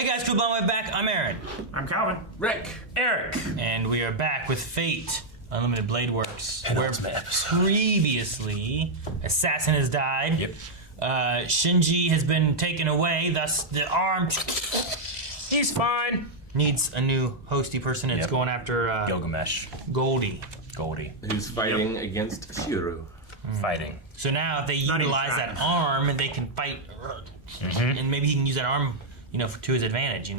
Hey guys, cool by the way back. I'm Aaron. I'm Calvin. Rick. Eric. And we are back with Fate Unlimited Blade Works. Penultimate episode. Previously, Assassin has died. Yep. Shinji has been taken away, thus the arm... He's fine. Needs a new hosty person. It's going after Gilgamesh. Goldie. Who's fighting against Shiro. Fighting. So now if they utilize that arm, they can fight. And maybe he can use that arm, to his advantage,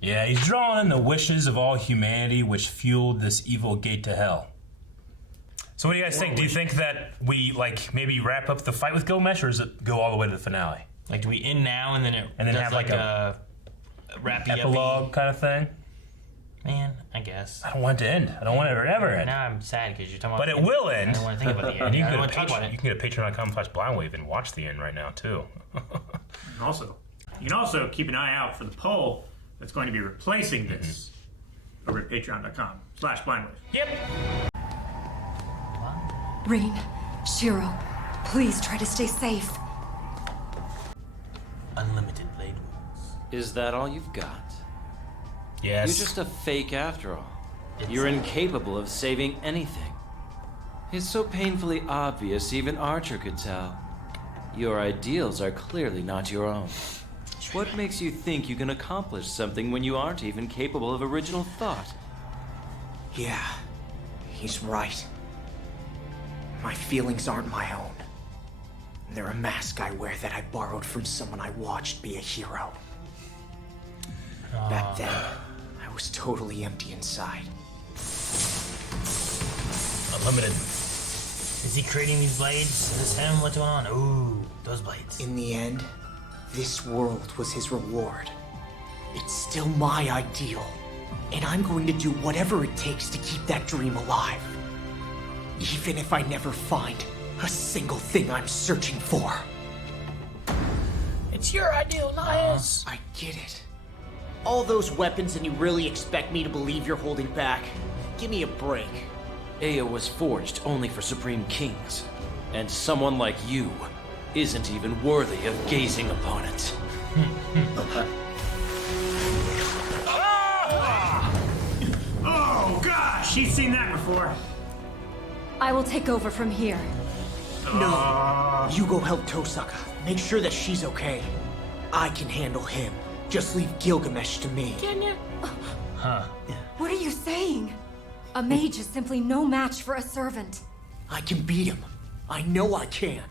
Yeah, he's drawing in the wishes of all humanity which fueled this evil gate to hell. So what do you guys think? Do you think that we, maybe wrap up the fight with Gilgamesh, or does it go all the way to the finale? Like, do we end now and then have a wrappy epilogue kind of thing? Man, I guess. I don't want it to end. I don't want it to ever end. Now I'm sad because you're talking about But it will end. I don't want to think about the end. You I don't can want to talk about it. you can get a patreon.com/blindwave and watch the end right now, too. And also, you can also keep an eye out for the poll that's going to be replacing this over at patreon.com/blindwave. Yep. Rain, Shiro, please try to stay safe. Unlimited Blade Works. Is that all you've got? Yes. You're just a fake after all. You're incapable of saving anything. It's so painfully obvious even Archer could tell. Your ideals are clearly not your own. What makes you think you can accomplish something when you aren't even capable of original thought? Yeah, he's right. My feelings aren't my own. They're a mask I wear that I borrowed from someone I watched be a hero. Back then, I was totally empty inside. Unlimited. Is he creating these blades? Is this him? What's going on? Ooh, those blades. In the end, this world was his reward. It's still my ideal, and I'm going to do whatever it takes to keep that dream alive. Even if I never find a single thing I'm searching for. It's your ideal, not his. I get it. All those weapons, and you really expect me to believe you're holding back? Give me a break. Ea was forged only for supreme kings, and someone like you isn't even worthy of gazing upon it. Oh gosh, she's seen that before. I will take over from here. No, you go help Tosaka. Make sure that she's okay. I can handle him. Just leave Gilgamesh to me. Can you? What are you saying? A mage is simply no match for a servant. I can beat him. I know I can.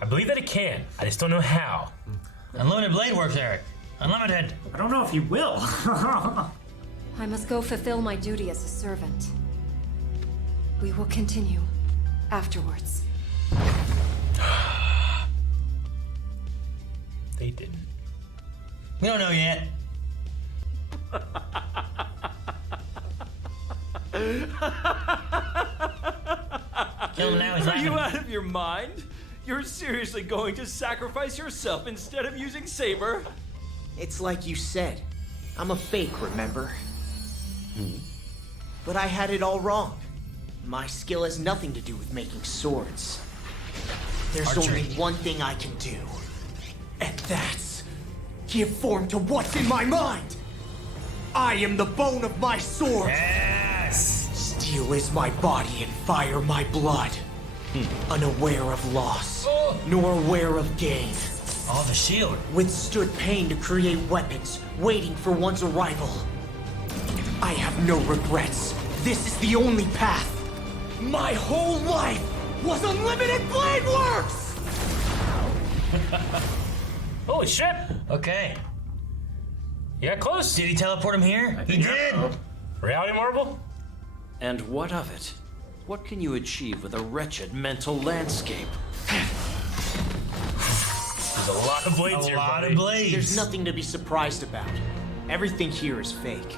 I believe that it can. I just don't know how. Unlimited Blade Works, Eric. Unlimited. I don't know if he will. I must go fulfill my duty as a servant. We will continue afterwards. They didn't. We don't know yet. Kill him now, he's Are you laughing. out of your mind? You're seriously going to sacrifice yourself instead of using Saber? It's like you said. I'm a fake, remember? But I had it all wrong. My skill has nothing to do with making swords. There's Archery. only one thing I can do. And that's give form to what's in my mind. I am the bone of my sword. Yes! Steel is my body and fire my blood. Unaware of loss, nor aware of gain. Oh, the shield. Withstood pain to create weapons, waiting for one's arrival. I have no regrets. This is the only path. My whole life was Unlimited Blade Works! Holy shit! Okay. Yeah, close. Did he teleport him here? He did! Reality Marvel? And what of it? What can you achieve with a wretched mental landscape? There's a lot of blades A here, lot buddy. of blades. There's nothing to be surprised about. Everything here is fake.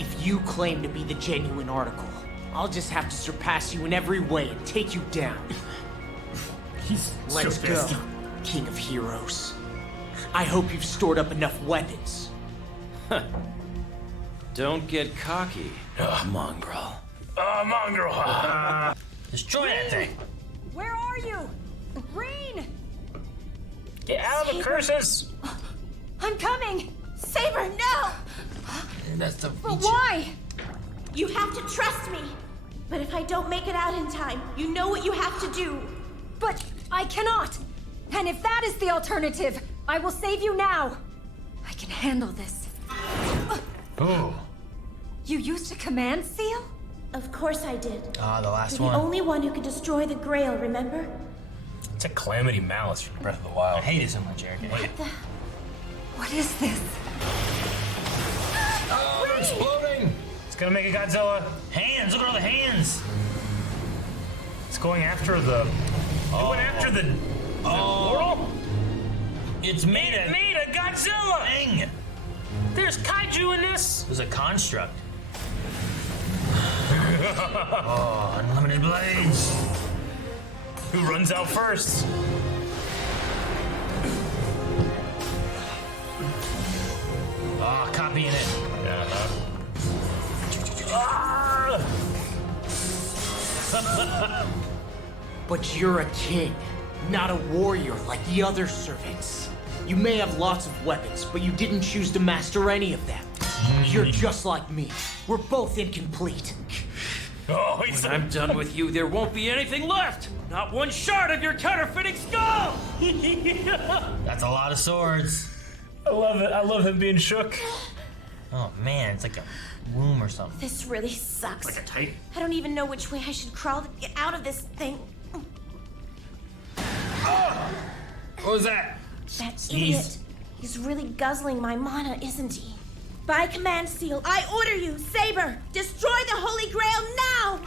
If you claim to be the genuine article, I'll just have to surpass you in every way and take you down. He's Let's so go, pissed. King of Heroes. I hope you've stored up enough weapons. Don't get cocky, mongrel. Mongrel. Destroy that thing. Where are you? Rain! Get out of the curses! I'm coming! Saber, no! That's the But why? You have to trust me. But if I don't make it out in time, you know what you have to do. But I cannot! And if that is the alternative, I will save you now! I can handle this. Ooh. You used a command seal? Of course I did. Ah, the last You're one. the only one who could destroy the Grail, remember? It's a Calamity Malice from Breath of the I Wild. hate it so much, Eric. Wait. What is this? Oh, they're exploding! It's gonna make a Godzilla. Hands! Look at all the hands! It's going after the. It went after the. Portal? It's made It a made a Godzilla! thing! There's kaiju in this! There's a construct. Oh, unlimited blades! Who runs out first? Ah, copying it. But you're a king, not a warrior like the other servants. You may have lots of weapons, but you didn't choose to master any of them. You're just like me. We're both incomplete. Oh, he's When I'm done with you, there won't be anything left! Not one shard of your counterfeiting skull! That's a lot of swords. I love it. I love him being shook. Oh man, it's like a womb or something. This really sucks. Like a tight. I don't even know which way I should crawl to get out of this thing. What was that? That idiot. He's really guzzling my mana, isn't he? By command seal, I order you, Saber, destroy the Holy Grail now!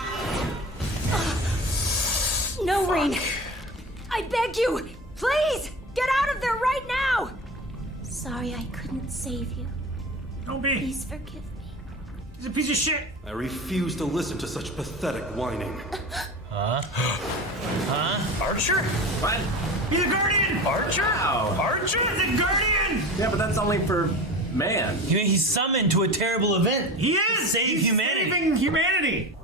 No, Rain. I beg you, please, get out of there right now! Sorry I couldn't save you. Don't be. Please forgive me. He's a piece of shit. I refuse to listen to such pathetic whining. Archer? What? He's a guardian! Archer? Archer? He's a guardian! Yeah, but that's only for man. He's summoned to a terrible event. He is! Save He's humanity. saving humanity!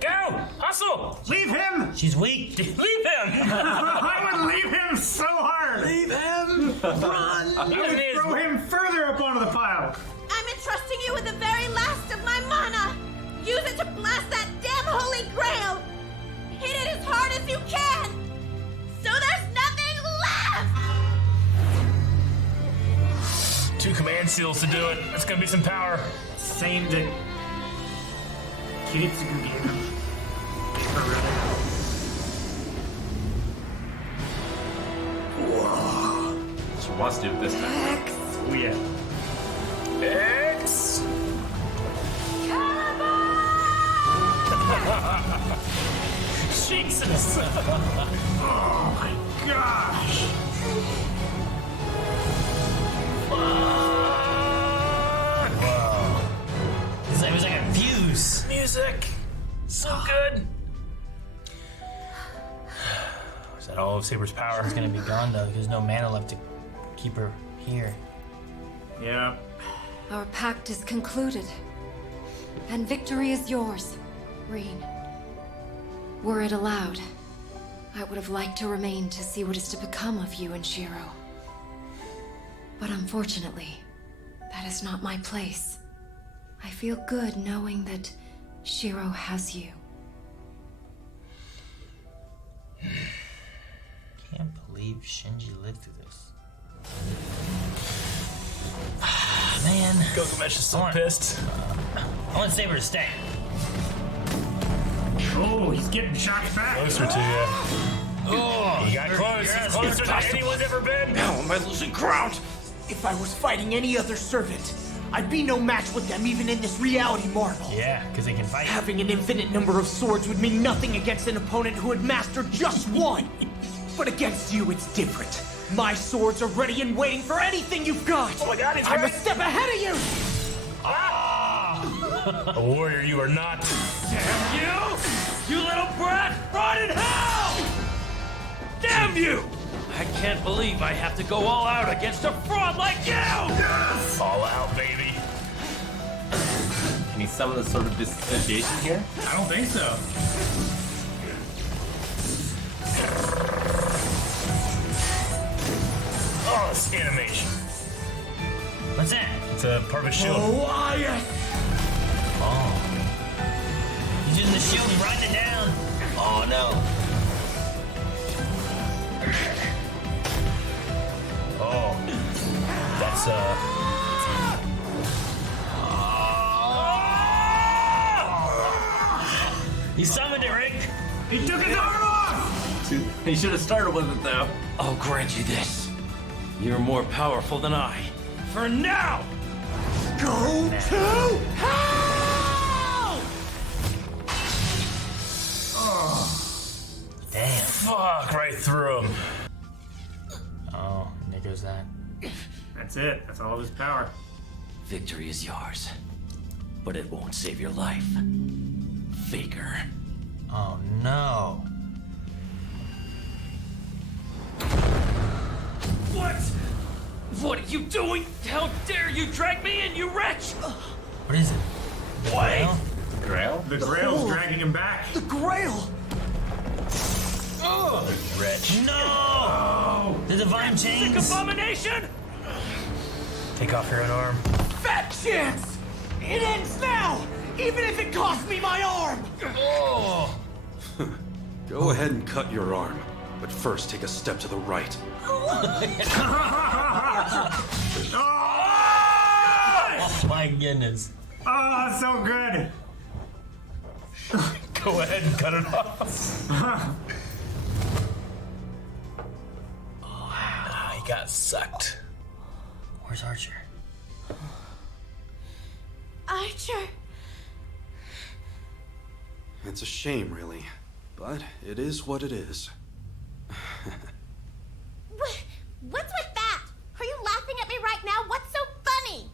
Go! Hustle! Leave him! She's weak. Leave him! I would leave him so hard! Leave him! Run! I would throw him further up onto the pile! I'm entrusting you with the very last of my mana! Use it to blast that damn Holy Grail! Hit it as hard as you can! So there's nothing left! 2 command seals to do it. That's gonna be some power. Same to Kiritsugu gave him. She wants to do it this time. Oh yeah. X! Jesus! Oh my gosh! Wow. It was like a fuse. Music! So good! Is that all of Saber's power? It's gonna be gone though. There's no mana left to keep her here. Yeah. Our pact is concluded, and victory is yours, Reen. Were it allowed, I would have liked to remain to see what is to become of you and Shiro. But unfortunately, that is not my place. I feel good knowing that Shiro has you. Can't believe Shinji lived through this. Man. Gilgamesh is so pissed. I want Saber to stay. Oh, he's getting shots back. Closer to you. Oh, He got close. He's closer than anyone's ever been. How am I losing ground? If I was fighting any other servant, I'd be no match with them even in this reality marvel. Yeah, because they can fight. Having an infinite number of swords would mean nothing against an opponent who had mastered just one. But against you, it's different. My swords are ready and waiting for anything you've got. Oh my God, he's I'm a right. step ahead of you. A warrior you are not. Damn you! You little brat! Rot in hell! Damn you! I can't believe I have to go all out against a fraud like you! Fall out, baby. Can he summon the sort of disassociation here? I don't think so. This animation. What's that? It's a part of a shield. Oh. He's using the shield and riding it down. Oh no. Oh. That's He summoned it, Rick. He took his arm off! He should have started with it though. I'll grant you this. You're more powerful than I. For now! Go to hell! Damn. fuck right through him. Oh, and there goes that. That's it. That's all of his power. Victory is yours, but it won't save your life. Faker. Oh no. What? What are you doing? How dare you drag me in, you wretch! What is it? What? Grail? The Grail's dragging him back. The Grail! Wretch. No! The divine Sick chains. abomination! Take off your own arm. Fat chance! It ends now! Even if it costs me my arm! Oh. Go ahead and cut your arm, but first take a step to the right. Oh my goodness. Oh, so good. Go ahead and cut it off. Ah, he got sucked. Where's Archer? Archer. It's a shame, really, but it is what it is. What's with that? Are you laughing at me right now? What's so funny?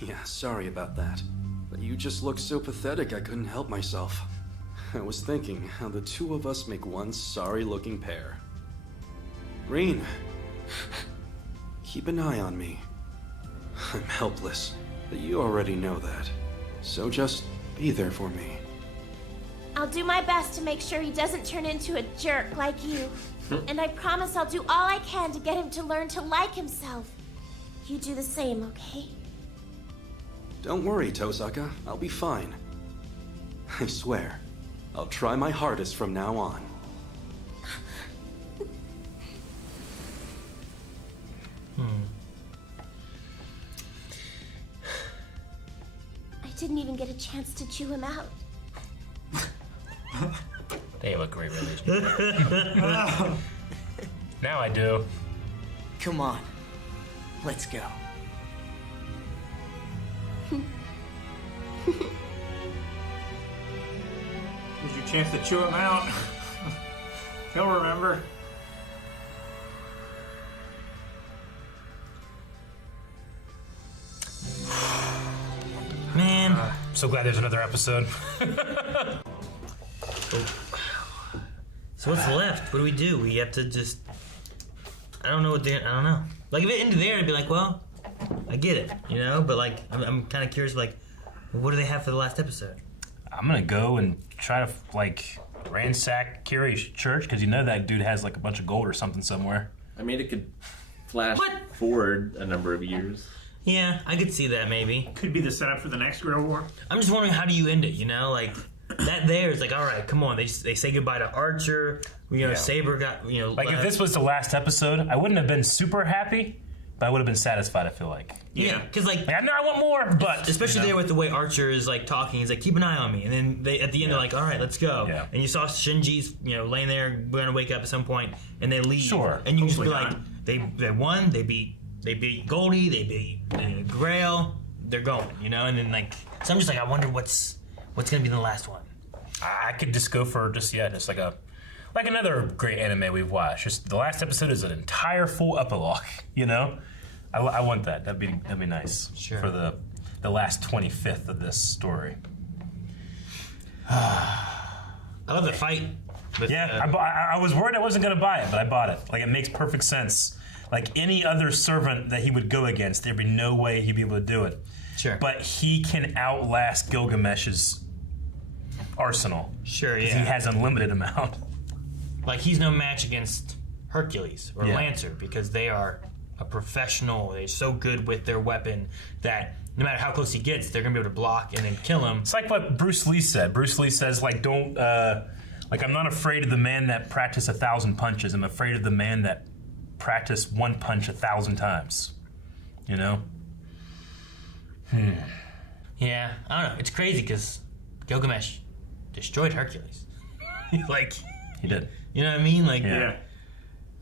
Yeah, sorry about that. But you just looked so pathetic I couldn't help myself. I was thinking how the two of us make one sorry-looking pair. Green, keep an eye on me. I'm helpless, but you already know that. So just be there for me. I'll do my best to make sure he doesn't turn into a jerk like you. And I promise I'll do all I can to get him to learn to like himself. You do the same, okay? Don't worry, Tosaka. I'll be fine. I swear. I'll try my hardest from now on. I didn't even get a chance to chew him out. They have a great relationship. Now I do. Come on. Let's go. Here's your chance to chew him out. He'll remember. Man. I'm so glad there's another episode. So what's left? What do we do? We have to just... I don't know what I don't know. Like, if it ended there, I'd be like, well, I get it, you know? But, like, I'm kind of curious, like, what do they have for the last episode? I'm gonna go and try to, like, ransack Kiri's church, because you know that dude has, like, a bunch of gold or something somewhere. I mean, it could flash What? forward a number of years. Yeah, I could see that, maybe. Could be the setup for the next Grail War. I'm just wondering, how do you end it, you know? Like, that there is like, all right, come on. They say goodbye to Archer. You know, Yeah. Saber got, you know... Like, left. if this was the last episode, I wouldn't have been super happy, but I would have been satisfied, I feel like. Yeah, because, like... Like, I know I want more, but... Especially you know. there with the way Archer is, like, talking. He's like, keep an eye on me. And then they, at the end, they're like, all right, let's go. Yeah. And you saw Shinji's, you know, laying there, going to wake up at some point, and they leave. Sure. And you just be Hopefully like, they won, they beat Goldie, they beat Grail, they're going, you know? And then, like... So I'm just like, I wonder what's going to be the last one. I could just go for just like another great anime we've watched. Just the last episode is an entire full epilogue, you know? I want that. That'd be nice. Sure. For the last 25th of this story. I love the fight. With, Yeah, I was worried I wasn't gonna buy it, but I bought it. Like, it makes perfect sense. Like, any other servant that he would go against, there'd be no way he'd be able to do it. Sure. But he can outlast Gilgamesh's arsenal. Sure, 'Cause yeah. he has unlimited amount. Like, he's no match against Hercules or Yeah. Lancer because they are a professional. They're so good with their weapon that no matter how close he gets, they're gonna be able to block and then kill him. It's like what Bruce Lee said. Bruce Lee says, like, don't, like, I'm not afraid of the man that practiced 1,000 punches. I'm afraid of the man that practiced one punch 1,000 times. You know? Yeah, I don't know. It's crazy because Gilgamesh destroyed Hercules. Like, He did. you know what I mean? Like, Yeah.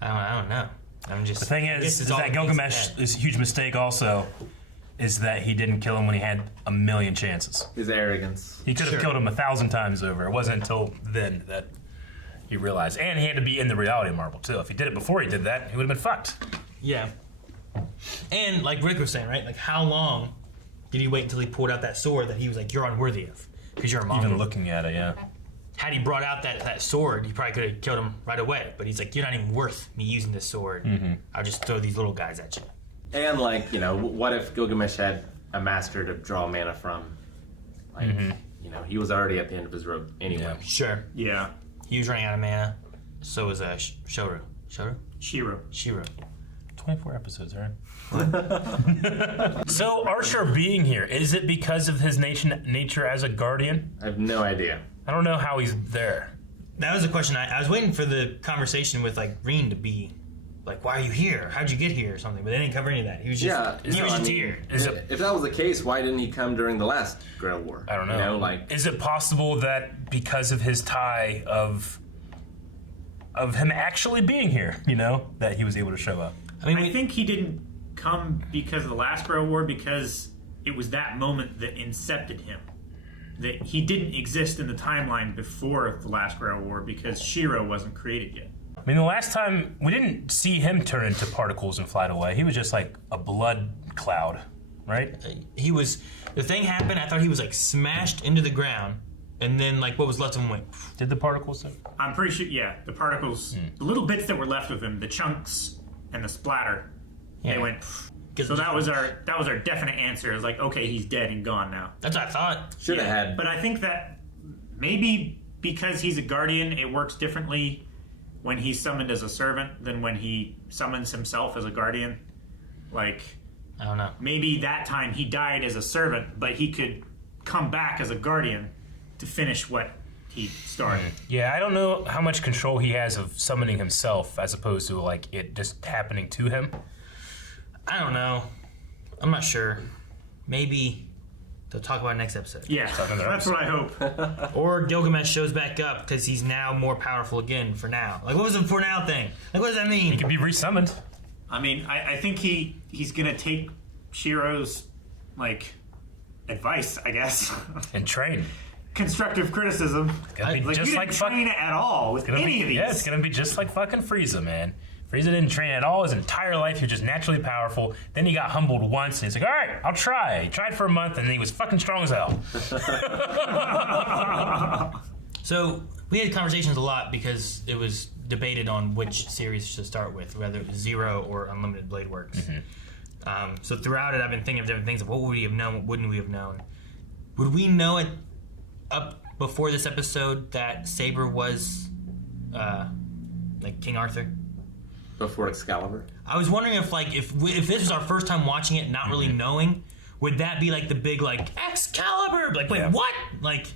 I don't know. I'm just. The thing is that Gilgamesh is a huge mistake also, is that he didn't kill him when he had a million chances. His arrogance. He could have killed him 1,000 times over. It wasn't until then that he realized. And he had to be in the reality marble, too. If he did it before he did that, he would have been fucked. Yeah. And like Rick was saying, right? Like, how long did he wait until he pulled out that sword that he was like, you're unworthy of? Because you're a monster. Even looking at it, yeah. Had he brought out that sword, he probably could have killed him right away. But he's like, you're not even worth me using this sword. I'll just throw these little guys at you. And like, you know, what if Gilgamesh had a master to draw mana from? Like, you know, he was already at the end of his rope anyway. Yeah. Sure. Yeah. He was running out of mana. So was Shiro. Shiro. 24 episodes, right? So Archer being here, is it because of his nature as a guardian? I have no idea. I don't know how he's there. That was a question. I was waiting for the conversation with like Reen to be like, why are you here? How'd you get here or something? But they didn't cover any of that. He was just, here. If that was the case, why didn't he come during the last Grail War? I don't know. You know, like, is it possible that because of his tie of him actually being here, you know, that he was able to show up? I think he didn't come because of the last Grail War, because it was that moment that incepted him. That he didn't exist in the timeline before the last Grail War because Shiro wasn't created yet. I mean, the last time we didn't see him turn into particles and fly away. He was just like a blood cloud, right? He was. The thing happened. I thought he was like smashed into the ground, and then like what was left of him went. Did the particles? I'm pretty sure. Yeah, the particles, the little bits that were left of him, the chunks and the splatter, they went. So that was our definite answer. It was like, okay, he's dead and gone now. That's what I thought. Should have had. But I think that maybe because he's a guardian, it works differently when he's summoned as a servant than when he summons himself as a guardian. Like, I don't know. Maybe that time he died as a servant, but he could come back as a guardian to finish what he started. Yeah, I don't know how much control he has of summoning himself as opposed to like it just happening to him. I don't know. I'm not sure. Maybe they'll talk about it next episode. Yeah, that's what I hope. Or Gilgamesh shows back up because he's now more powerful again for now. Like, what was the for now thing? Like, what does that mean? He can be resummoned. I mean, I think he's gonna take Shiro's like advice, I guess, and train. Constructive criticism. Like, you didn't train it at all with any of these. Yeah, it's gonna be just like fucking Frieza, man. Frieza didn't train at all his entire life. He was just naturally powerful. Then he got humbled once, and he's like, all right, I'll try. He tried for a month, and then he was fucking strong as hell. So we had conversations a lot because it was debated on which series to start with, whether it was Zero or Unlimited Blade Works. So throughout it, I've been thinking of different things of what would we have known, what wouldn't we have known. Would we know it up before this episode that Saber was like King Arthur? Before Excalibur? I was wondering if like if this was our first time watching it, not really knowing, would that be like the big like Excalibur? Like wait, what? Like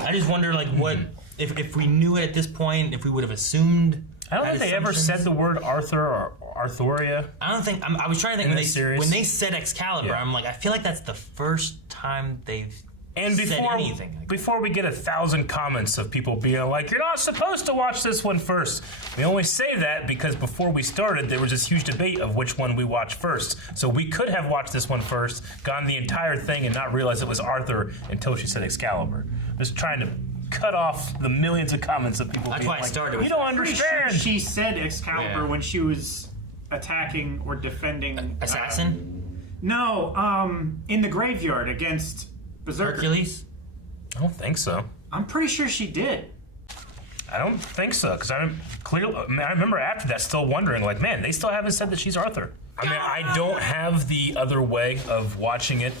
I just wonder like what if we knew it at this point, if we would have assumed. I don't think they ever said the word Arthur or Arthuria. I don't think. I was trying to think when they said Excalibur. I'm like, I feel like that's the first time they've. And before we get 1,000 comments of people being like, you're not supposed to watch this one first. We only say that because before we started, there was this huge debate of which one we watched first. So we could have watched this one first, gotten the entire thing, and not realized it was Arthur until she said Excalibur. I'm just trying to cut off the millions of comments of people being like, I started with you don't understand. Sure she said Excalibur when she was attacking or defending... Assassin? No, in the graveyard against... Berserker. Hercules? I don't think so. I'm pretty sure she did. I don't think so, because I remember after that still wondering, like, man, they still haven't said that she's Arthur. I mean, I don't have the other way of watching it.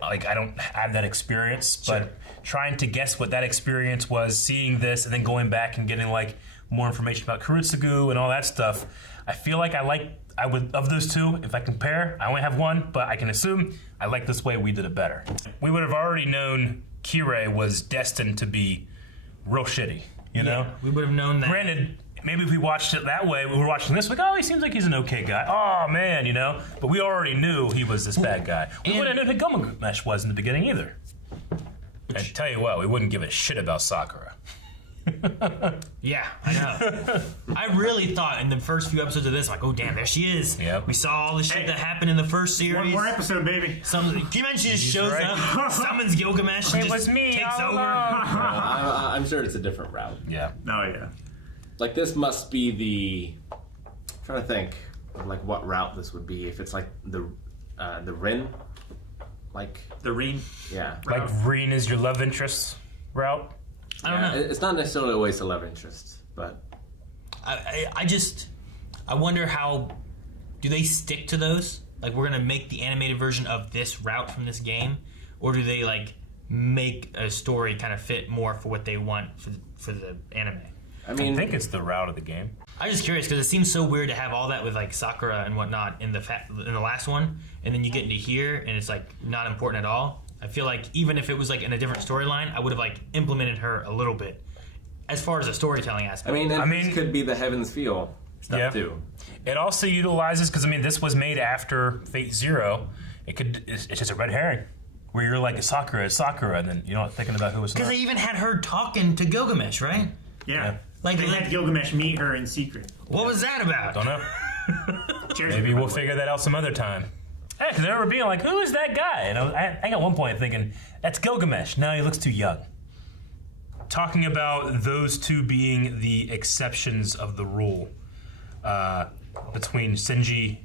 Like, I don't have that experience, but trying to guess what that experience was, seeing this, and then going back and getting, like, more information about Kurutsugu and all that stuff, I feel like I would, of those two, if I compare, I only have one, but I can assume I like this way we did it better. We would have already known Kirei was destined to be real shitty, you know? We would have known that. Granted, maybe if we watched it that way, we were watching this, like, oh, he seems like he's an okay guy. Oh, man, you know? But we already knew he was this bad guy. We wouldn't know who Gilgamesh was in the beginning either. And tell you what, we wouldn't give a shit about Sakura. Yeah, I know. I really thought in the first few episodes of this, like, oh damn, there she is. Yep. We saw all the shit that happened in the first series. One more episode, baby. Can you imagine she just shows right. up, summons Gilgamesh, and It was just me takes all over? along. I'm sure it's a different route. Yeah. Oh yeah. Like this must be the. I'm trying to think of like what route this would be. If it's like the Rin, like The Reen. yeah. Like Reen is your love interest route? I don't know. It's not necessarily always a love interest, but I wonder how, do they stick to those? Like, we're gonna make the animated version of this route from this game, or do they like make a story kind of fit more for what they want for the anime? I mean, I think it's the route of the game. I'm just curious because it seems so weird to have all that with like Sakura and whatnot in the last one, and then you get into here and it's like not important at all. I feel like even if it was like in a different storyline, I would have like implemented her a little bit as far as a storytelling aspect. I mean, this could be the Heaven's Feel stuff too. It also utilizes, because I mean, this was made after Fate Zero. It's just a red herring where you're like Sakura, and then you're not thinking about who was. Because they even had her talking to Gilgamesh, right? Yeah. Like they had Gilgamesh meet her in secret. What was that about? Don't know. Cheers. Maybe we'll figure that out some other time. Yeah, because I remember being like, who is that guy? And I got one point thinking, that's Gilgamesh. Now he looks too young. Talking about those two being the exceptions of the rule between Shinji.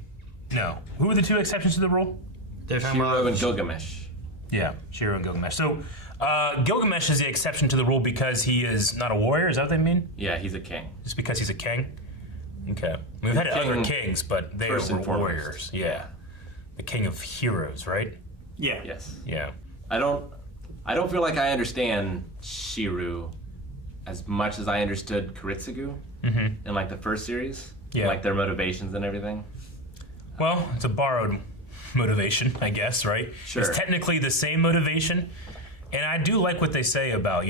No. Who are the two exceptions to the rule? They're talking Shiro about and Gilgamesh. Yeah, Shiro and Gilgamesh. So Gilgamesh is the exception to the rule because he is not a warrior. Is that what they mean? Yeah, he's a king. Just because he's a king? Okay. We've had other kings, but they were warriors. Yeah. The king of heroes, right? Yeah. Yes. Yeah. I don't feel like I understand Shiro as much as I understood Kiritsugu in like the first series. Yeah. Like their motivations and everything. Well, it's a borrowed motivation, I guess, right? Sure. It's technically the same motivation. And I do like what they say about,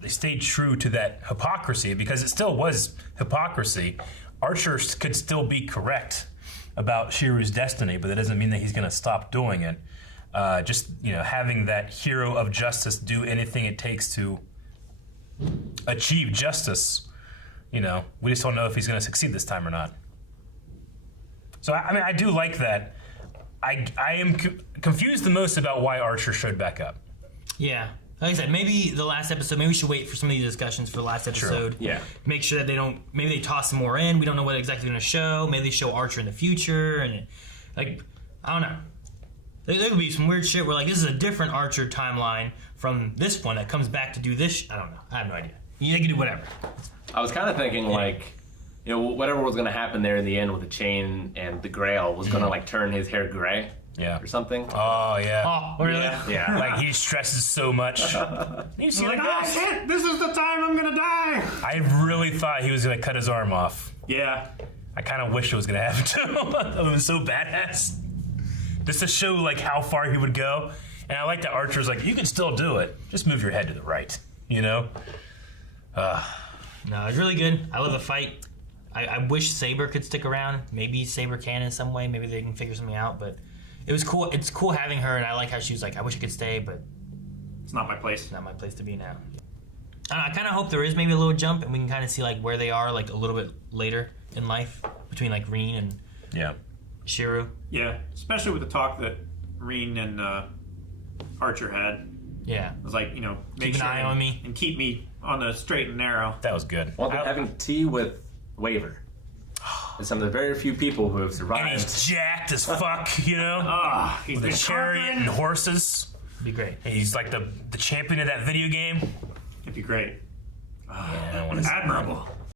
they stayed true to that hypocrisy because it still was hypocrisy. Archer could still be correct about Shiro's destiny, but that doesn't mean that he's going to stop doing it. Having that hero of justice do anything it takes to achieve justice, we just don't know if he's going to succeed this time or not. So, I do like that. I am confused the most about why Archer showed back up. Yeah. Like I said, maybe the last episode, maybe we should wait for some of these discussions for the last episode. Sure. Yeah. Make sure that maybe they toss some more in. We don't know what exactly they're going to show. Maybe they show Archer in the future. And, I don't know. There could be some weird shit where, this is a different Archer timeline from this one that comes back to do this. I don't know. I have no idea. They can do whatever. I was kind of thinking, whatever was going to happen there in the end with the chain and the Grail was going to, turn his hair gray. Yeah. Or something. Oh, yeah. Oh, really? Yeah. Like, he stresses so much. You see shit, this is the time I'm gonna die. I really thought he was going to cut his arm off. Yeah. I kind of wish it was going to happen to him. It was so badass. Just to show, how far he would go. And I like that Archer's like, you can still do it. Just move your head to the right, No, it's really good. I love the fight. I wish Saber could stick around. Maybe Saber can in some way. Maybe they can figure something out, but it was cool. It's cool having her, and I like how she was like, I wish I could stay, but it's not my place. It's not my place to be now. I kind of hope there is maybe a little jump, and we can kind of see where they are a little bit later in life between Reen and Shiro. Yeah, especially with the talk that Reen and Archer had. Yeah. It was like, make keep sure an eye on me and keep me on the straight and narrow. That was good. Well, having tea with Waver. And some of the very few people who have survived. And he's jacked as fuck, He's with a chariot and horses. It'd be great. He's like the champion of that video game. It'd be great. Yeah, I want to admirable.